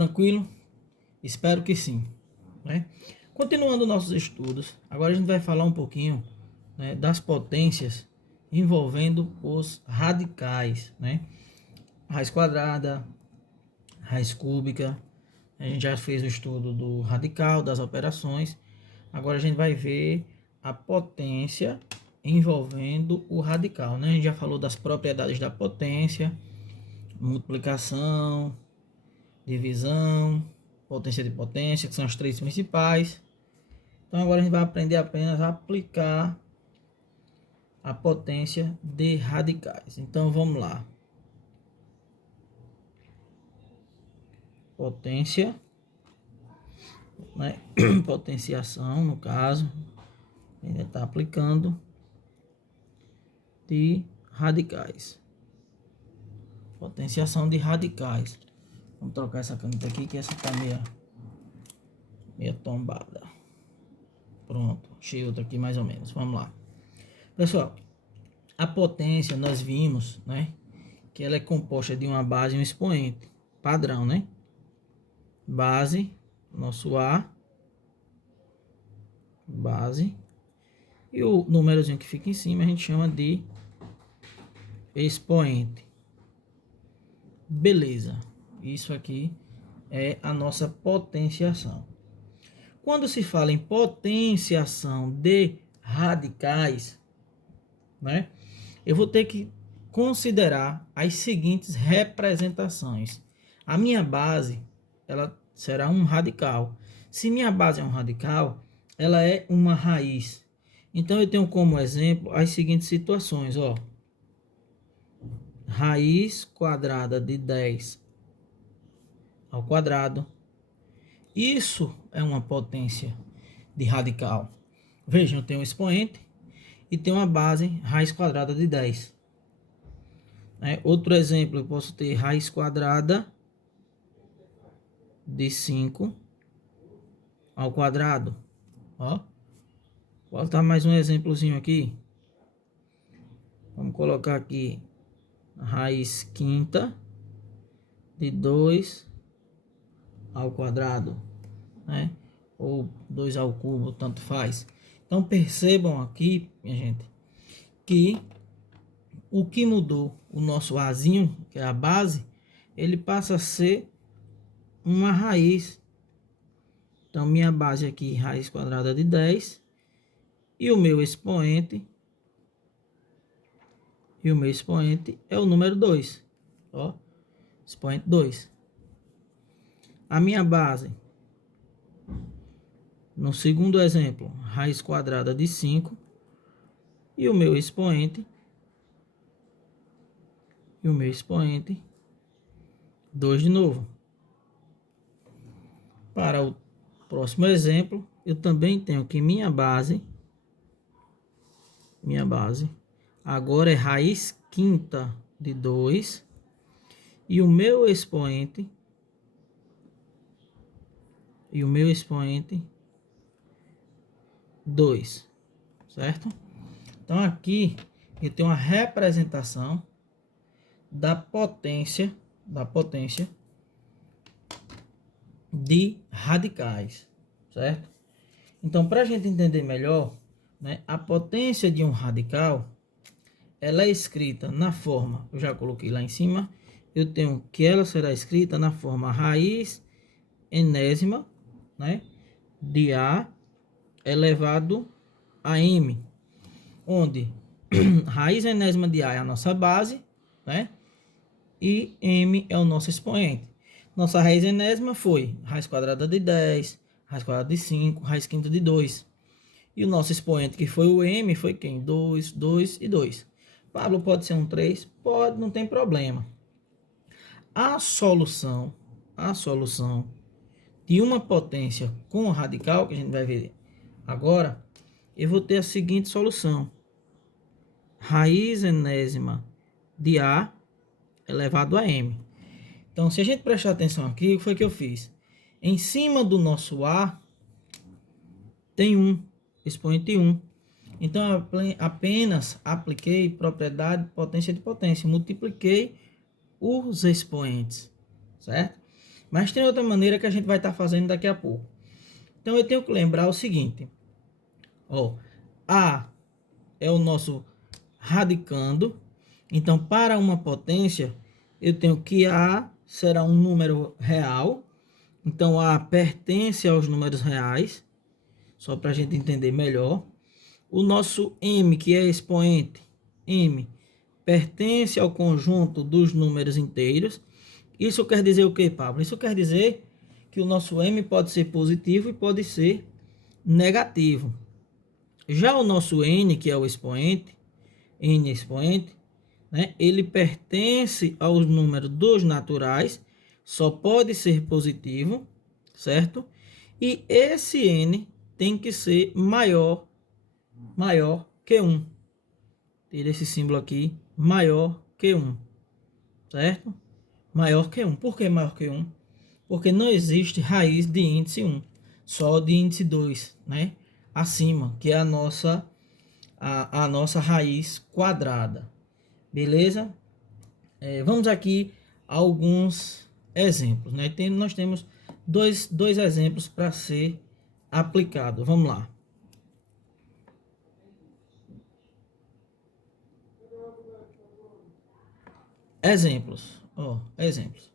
tranquilo? Espero que sim, né? Continuando nossos estudos, agora a gente vai falar um pouquinho, né, das potências envolvendo os radicais, né? Raiz quadrada, raiz cúbica. A gente já fez o estudo do radical, das operações. Agora a gente vai ver a potência envolvendo o radical, né? A gente já falou das propriedades da potência, multiplicação, divisão, potência de potência, que são as três principais. Então agora a gente vai aprender apenas a aplicar a potência de radicais. Então vamos lá. Potência, né? Potenciação, no caso, a gente está aplicando de radicais. Potenciação de radicais. Vamos trocar essa caneta aqui, que essa está meia tombada. Pronto, achei outra aqui mais ou menos. Vamos lá. Pessoal, a potência nós vimos, né, que ela é composta de uma base e um expoente. Padrão, né? Base, nosso A. Base. E o númerozinho que fica em cima a gente chama de expoente. Beleza. Isso aqui é a nossa potenciação. Quando se fala em potenciação de radicais, né, eu vou ter que considerar as seguintes representações. A minha base, ela será um radical. Se minha base é um radical, ela é uma raiz. Então eu tenho como exemplo as seguintes situações, ó. Raiz quadrada de 10 ao quadrado. Isso é uma potência de radical. Vejam, eu tenho um expoente e tenho uma base, raiz quadrada de 10. Outro exemplo, eu posso ter raiz quadrada de 5 ao quadrado. Ó, vou botar mais um exemplozinho aqui. Vamos colocar aqui raiz quinta de 2 ao quadrado, né? Ou 2 ao cubo, tanto faz. Então percebam aqui, minha gente, que o que mudou, o nosso Azinho, que é a base, ele passa a ser uma raiz. Então minha base aqui, raiz quadrada de 10, e o meu expoente é o número 2. Ó, expoente 2. A minha base, no segundo exemplo, raiz quadrada de 5, e o meu expoente 2 de novo. Para o próximo exemplo, eu também tenho que minha base agora é raiz quinta de 2, e o meu expoente 2, certo? Então aqui eu tenho uma representação da potência de radicais, certo? Então, para a gente entender melhor, né, a potência de um radical, ela é escrita na forma, eu já coloquei lá em cima, eu tenho que ela será escrita na forma raiz enésima, né, de A elevado a M, onde raiz enésima de A é a nossa base, né, e M é o nosso expoente. Nossa raiz enésima foi raiz quadrada de 10, raiz quadrada de 5, raiz quinta de 2. E o nosso expoente, que foi o M, foi quem? 2, 2 e 2. Pablo, pode ser um 3? Pode, não tem problema. A solução de uma potência com radical, que a gente vai ver agora, eu vou ter a seguinte solução. Raiz enésima de A elevado a M. Então, se a gente prestar atenção aqui, o que foi que eu fiz? Em cima do nosso A, tem 1, expoente 1. Então, eu apenas apliquei propriedade de potência, multipliquei os expoentes, certo? Mas tem outra maneira que a gente vai estar fazendo daqui a pouco. Então eu tenho que lembrar o seguinte, ó, A é o nosso radicando. Então, para uma potência, eu tenho que A será um número real. Então, A pertence aos números reais, só para a gente entender melhor. O nosso M, que é expoente, M, pertence ao conjunto dos números inteiros. Isso quer dizer o que, Pablo? Isso quer dizer que o nosso M pode ser positivo e pode ser negativo. Já o nosso N, que é o expoente, N expoente, né, ele pertence aos números dos naturais, só pode ser positivo, certo? E esse N tem que ser maior que 1. Tira esse símbolo aqui, maior que 1, certo? Maior que 1. Por que maior que 1? Porque não existe raiz de índice 1, só de índice 2, né? Acima, que é a nossa raiz quadrada. Beleza? Vamos aqui a alguns exemplos, né? Nós temos dois exemplos para ser aplicado. Vamos lá. Exemplos. Exemplos.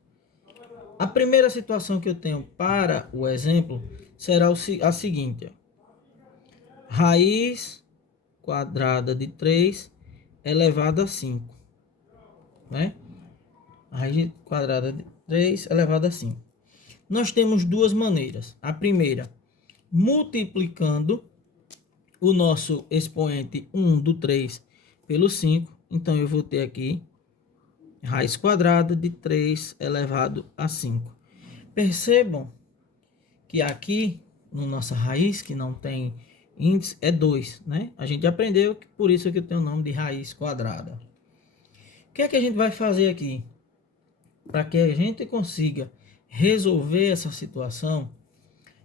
A primeira situação que eu tenho para o exemplo será a seguinte. Raiz quadrada de 3 elevado a 5. Né? Raiz quadrada de 3 elevado a 5. Nós temos duas maneiras. A primeira, multiplicando o nosso expoente 1 do 3 pelo 5. Então, eu vou ter aqui raiz quadrada de 3 elevado a 5. Percebam que aqui, na nossa raiz, que não tem índice, é 2, né? A gente aprendeu que por isso que tem o nome de raiz quadrada. O que é que a gente vai fazer aqui? Para que a gente consiga resolver essa situação,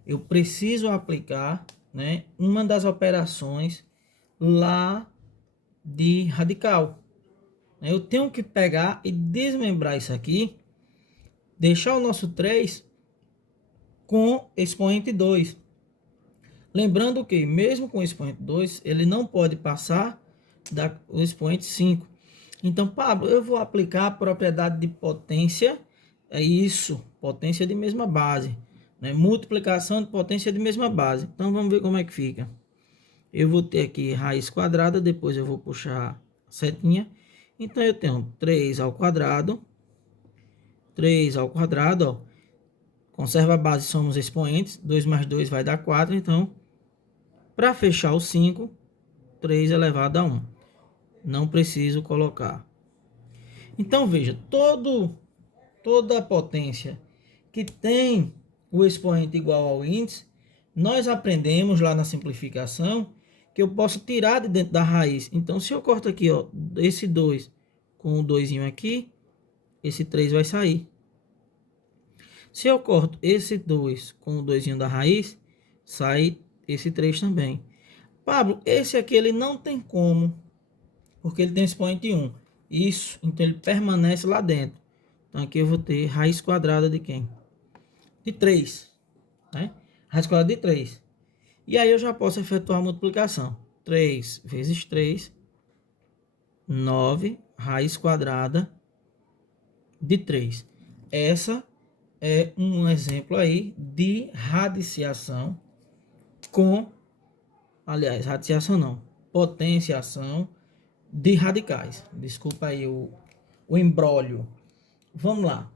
eu preciso aplicar, né, uma das operações lá de radical. Eu tenho que pegar e desmembrar isso aqui, deixar o nosso 3 com expoente 2. Lembrando que, mesmo com expoente 2, ele não pode passar do expoente 5. Então, Pablo, eu vou aplicar a propriedade de potência, é isso, potência de mesma base, né? Multiplicação de potência de mesma base. Então, vamos ver como é que fica. Eu vou ter aqui raiz quadrada, depois eu vou puxar a setinha. Então, eu tenho 3 ao quadrado, 3 ao quadrado, ó. Conserva a base, somos expoentes, 2 mais 2 vai dar 4, então, para fechar o 5, 3 elevado a 1. Não preciso colocar. Então, veja, toda a potência que tem o expoente igual ao índice, nós aprendemos lá na simplificação que eu posso tirar de dentro da raiz. Então, se eu corto aqui, ó, esse 2 com o 2 aqui, esse 3 vai sair. Se eu corto esse 2 com o 2 da raiz, sai esse 3 também. Pablo, esse aqui ele não tem como, porque ele tem expoente 1. Isso, então ele permanece lá dentro. Então aqui eu vou ter raiz quadrada de quem? De 3. Né? Raiz quadrada de 3. E aí eu já posso efetuar a multiplicação. 3 vezes 3, 9, raiz quadrada de 3. Essa é um exemplo aí de radiciação com, aliás, radiciação não, potenciação de radicais. Desculpa aí o embrólio. Vamos lá.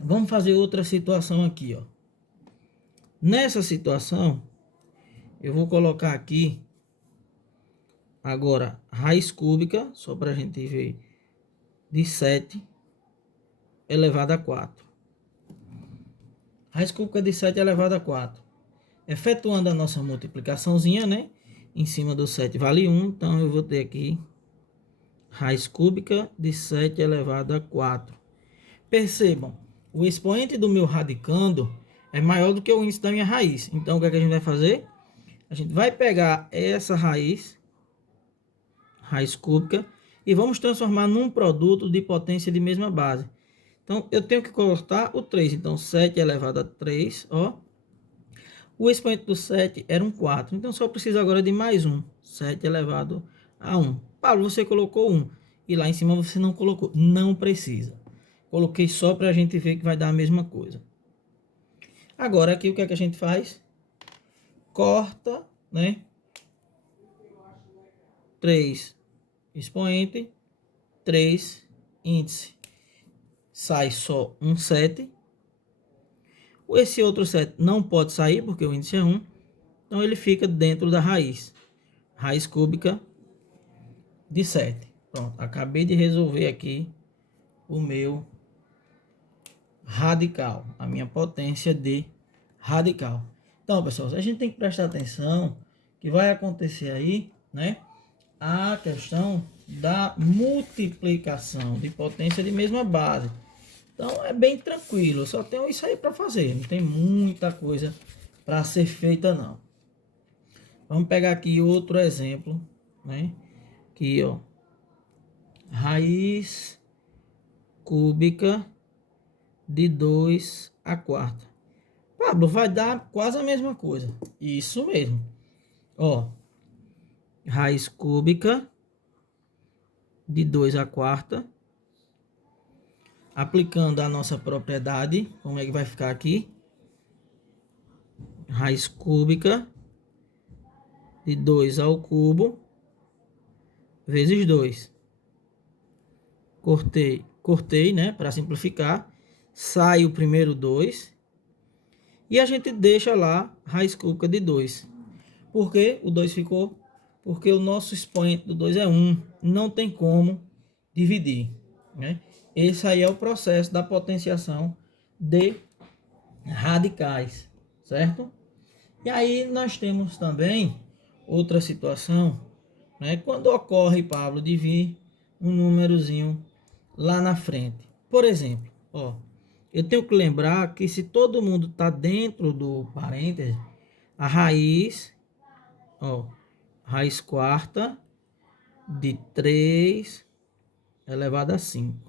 Vamos fazer outra situação aqui, ó. Nessa situação, eu vou colocar aqui agora raiz cúbica, só para a gente ver, de 7 elevado a 4. Raiz cúbica de 7 elevado a 4. Efetuando a nossa multiplicaçãozinha, né? Em cima do 7 vale 1, então eu vou ter aqui raiz cúbica de 7 elevado a 4. Percebam, o expoente do meu radicando é maior do que o índice da minha raiz. Então, o que é que a gente vai fazer? A gente vai pegar essa raiz cúbica, e vamos transformar num produto de potência de mesma base. Então, eu tenho que cortar o 3. Então, 7 elevado a 3, ó. O expoente do 7 era um 4. Então, só preciso agora de mais um. 7 elevado a 1. Pablo, você colocou 1. E lá em cima você não colocou. Não precisa. Coloquei só para a gente ver que vai dar a mesma coisa. Agora, aqui o que é que a gente faz? Corta, né? 3 expoente, 3 índice. Sai só um 7. Esse outro 7 não pode sair, porque o índice é 1. Então, ele fica dentro da raiz. Raiz cúbica de 7. Pronto, acabei de resolver aqui o meu radical, a minha potência de radical. Então, pessoal, a gente tem que prestar atenção que vai acontecer aí, né, a questão da multiplicação de potência de mesma base. Então, é bem tranquilo, só tenho isso aí para fazer, não tem muita coisa para ser feita não. Vamos pegar aqui outro exemplo, né, aqui, ó, raiz cúbica de 2 a quarta. Pablo, vai dar quase a mesma coisa. Isso mesmo. Ó, raiz cúbica de 2 a quarta. Aplicando a nossa propriedade, como é que vai ficar aqui? Raiz cúbica de 2 ao cubo vezes 2. Cortei, né, para simplificar. Sai o primeiro 2. E a gente deixa lá raiz cúbica de 2. Por que o 2 ficou? Porque o nosso expoente do 2 é 1. Não tem como dividir, né? Esse aí é o processo da potenciação de radicais, certo? E aí nós temos também outra situação, né? Quando ocorre, Pablo, de vir um númerozinho lá na frente. Por exemplo, ó, eu tenho que lembrar que se todo mundo está dentro do parêntese, a raiz, ó, raiz quarta de 3 elevado a 5.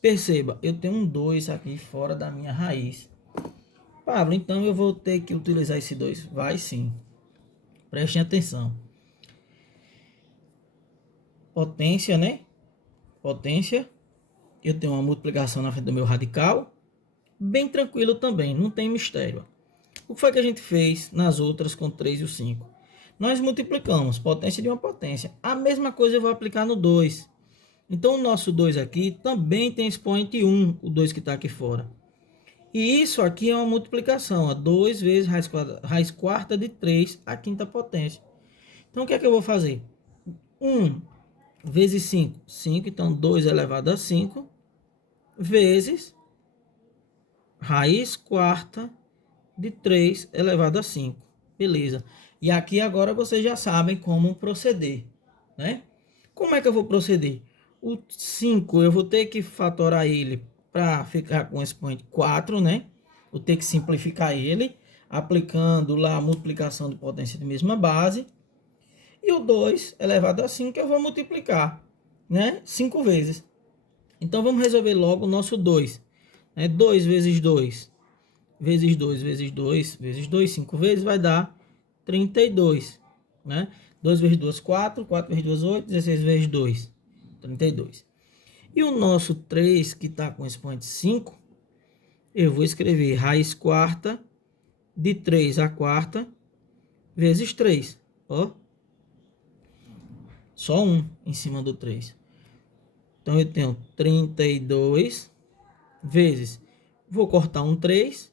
Perceba, eu tenho um 2 aqui fora da minha raiz. Pablo, então eu vou ter que utilizar esse 2. Vai sim. Prestem atenção. Potência, né? Potência. Eu tenho uma multiplicação na frente do meu radical. Bem tranquilo também, não tem mistério. O que foi que a gente fez nas outras com 3 e o 5? Nós multiplicamos potência de uma potência. A mesma coisa eu vou aplicar no 2. Então, o nosso 2 aqui também tem expoente 1, o 2 que está aqui fora. E isso aqui é uma multiplicação, ó, 2 vezes raiz quarta de 3 a quinta potência. Então, o que é que eu vou fazer? 1 vezes 5, 5, então 2 elevado a 5, vezes raiz quarta de 3 elevado a 5. Beleza. E aqui agora vocês já sabem como proceder, né? Como é que eu vou proceder? O 5 eu vou ter que fatorar ele para ficar com o expoente 4, né? Vou ter que simplificar ele, aplicando lá a multiplicação de potência de mesma base. E o 2 elevado a 5 eu vou multiplicar, né? 5 vezes. Então vamos resolver logo o nosso 2. 2 vezes 2 vezes 2 vezes 2 vezes 2, 5 vezes, vai dar 32, né? 2 vezes 2, 4, 4 vezes 2, 8, 16 vezes 2, 32. E o nosso 3, que está com expoente 5, eu vou escrever raiz quarta de 3 a quarta vezes 3, ó. Só 1 em cima do 3. Então, eu tenho 32 vezes, vou cortar um 3,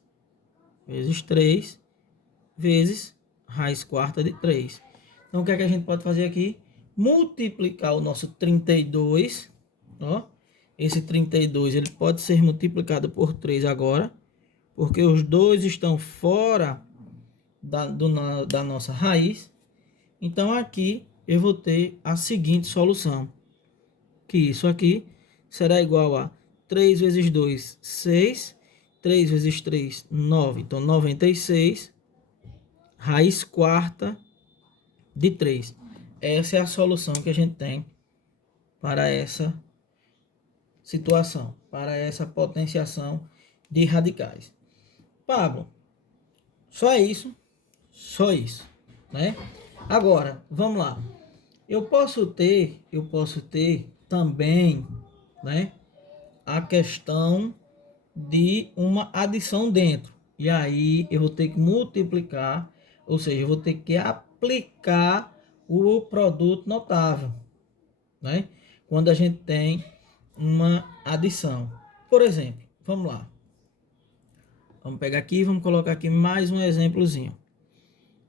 vezes 3, vezes raiz quarta de 3. Então, o que é que a gente pode fazer aqui? Multiplicar o nosso 32, ó. Esse 32, ele pode ser multiplicado por 3 agora, porque os dois estão fora da nossa raiz. Então, aqui eu vou ter a seguinte solução, que isso aqui será igual a 3 vezes 2, 6, 3 vezes 3, 9. Então, 96 raiz quarta de 3. Essa é a solução que a gente tem para essa situação, para essa potenciação de radicais. Pablo, só isso? Só isso, né? Agora, vamos lá. Eu posso ter também, né, a questão de uma adição dentro. E aí eu vou ter que multiplicar, ou seja, eu vou ter que aplicar o produto notável, né? Quando a gente tem uma adição. Por exemplo, vamos lá. Vamos pegar aqui e vamos colocar aqui mais um exemplozinho.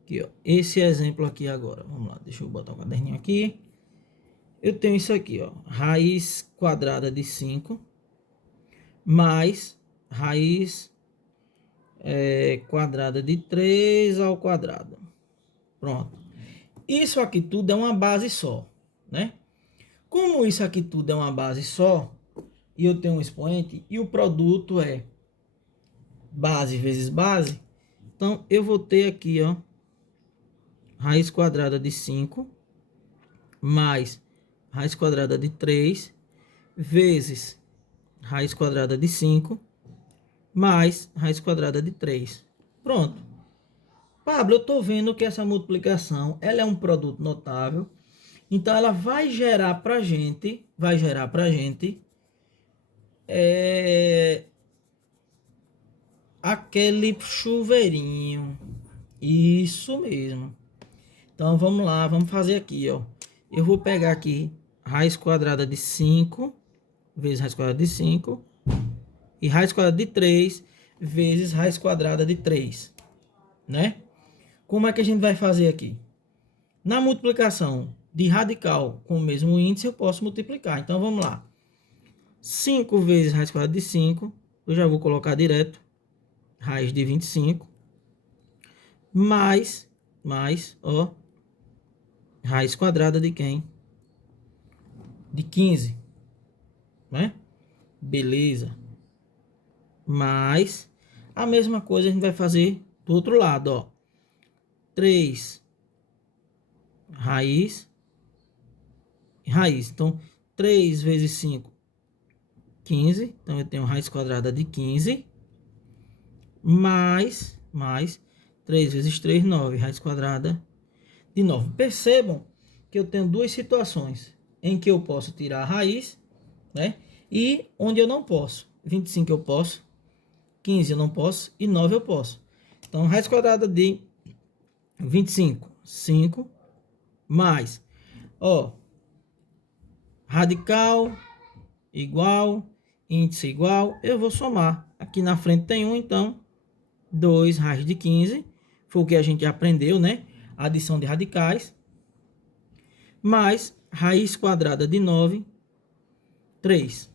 Aqui, ó. Esse exemplo aqui agora. Vamos lá, deixa eu botar um caderninho aqui. Eu tenho isso aqui, ó. Raiz quadrada de 5 mais raiz quadrada de 3 ao quadrado. Pronto. Isso aqui tudo é uma base só, né? Como isso aqui tudo é uma base só, e eu tenho um expoente, e o produto é base vezes base, então eu vou ter aqui, ó, raiz quadrada de 5 mais raiz quadrada de 3 vezes raiz quadrada de 5 mais raiz quadrada de 3. Pronto. Pablo, eu estou vendo que essa multiplicação ela é um produto notável, então ela vai gerar para gente, aquele chuveirinho. Isso mesmo. Então vamos lá, vamos fazer aqui, ó. Eu vou pegar aqui raiz quadrada de 5 vezes raiz quadrada de 5 e raiz quadrada de 3 vezes raiz quadrada de 3, né? Como é que a gente vai fazer aqui? Na multiplicação de radical com o mesmo índice, eu posso multiplicar. Então vamos lá. 5 vezes raiz quadrada de 5, eu já vou colocar direto raiz de 25 mais, ó, raiz quadrada de quem? De 15, né? Beleza. Mais a mesma coisa a gente vai fazer do outro lado, ó. 3 raiz. Então 3 vezes 5, 15. Então eu tenho raiz quadrada de 15 mais 3 vezes 3, 9, raiz quadrada de 9. Percebam que eu tenho duas situações em que eu posso tirar a raiz, né? E onde eu não posso. 25 eu posso, 15 eu não posso e 9 eu posso. Então, raiz quadrada de 25, 5, mais, ó, radical igual, índice igual, eu vou somar. Aqui na frente tem 1, então, 2 raiz de 15, foi o que a gente aprendeu, né? Adição de radicais, mais raiz quadrada de 9, 3.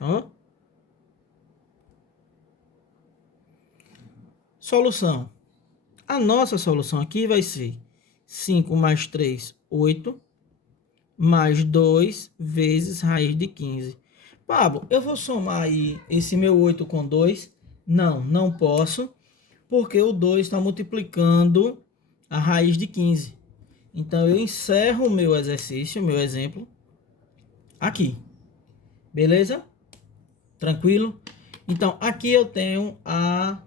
Ó. Solução. A nossa solução aqui vai ser 5 mais 3, 8, mais 2 vezes raiz de 15. Pablo, eu vou somar aí esse meu 8 com 2? Não, não posso, porque o 2 está multiplicando a raiz de 15. Então, eu encerro o meu exercício, o meu exemplo, aqui. Beleza? Tranquilo? Então, aqui eu tenho a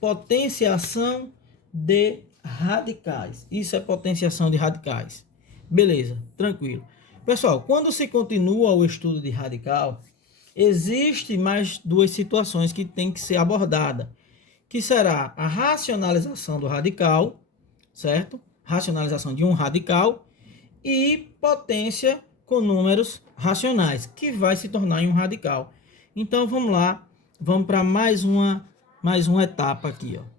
potenciação de radicais. Isso é potenciação de radicais. Beleza, tranquilo. Pessoal, quando se continua o estudo de radical, existe mais duas situações que tem que ser abordada, que será a racionalização do radical, certo? Racionalização de um radical e potência com números racionais, que vai se tornar em um radical. Então vamos lá, vamos para mais uma etapa aqui, ó.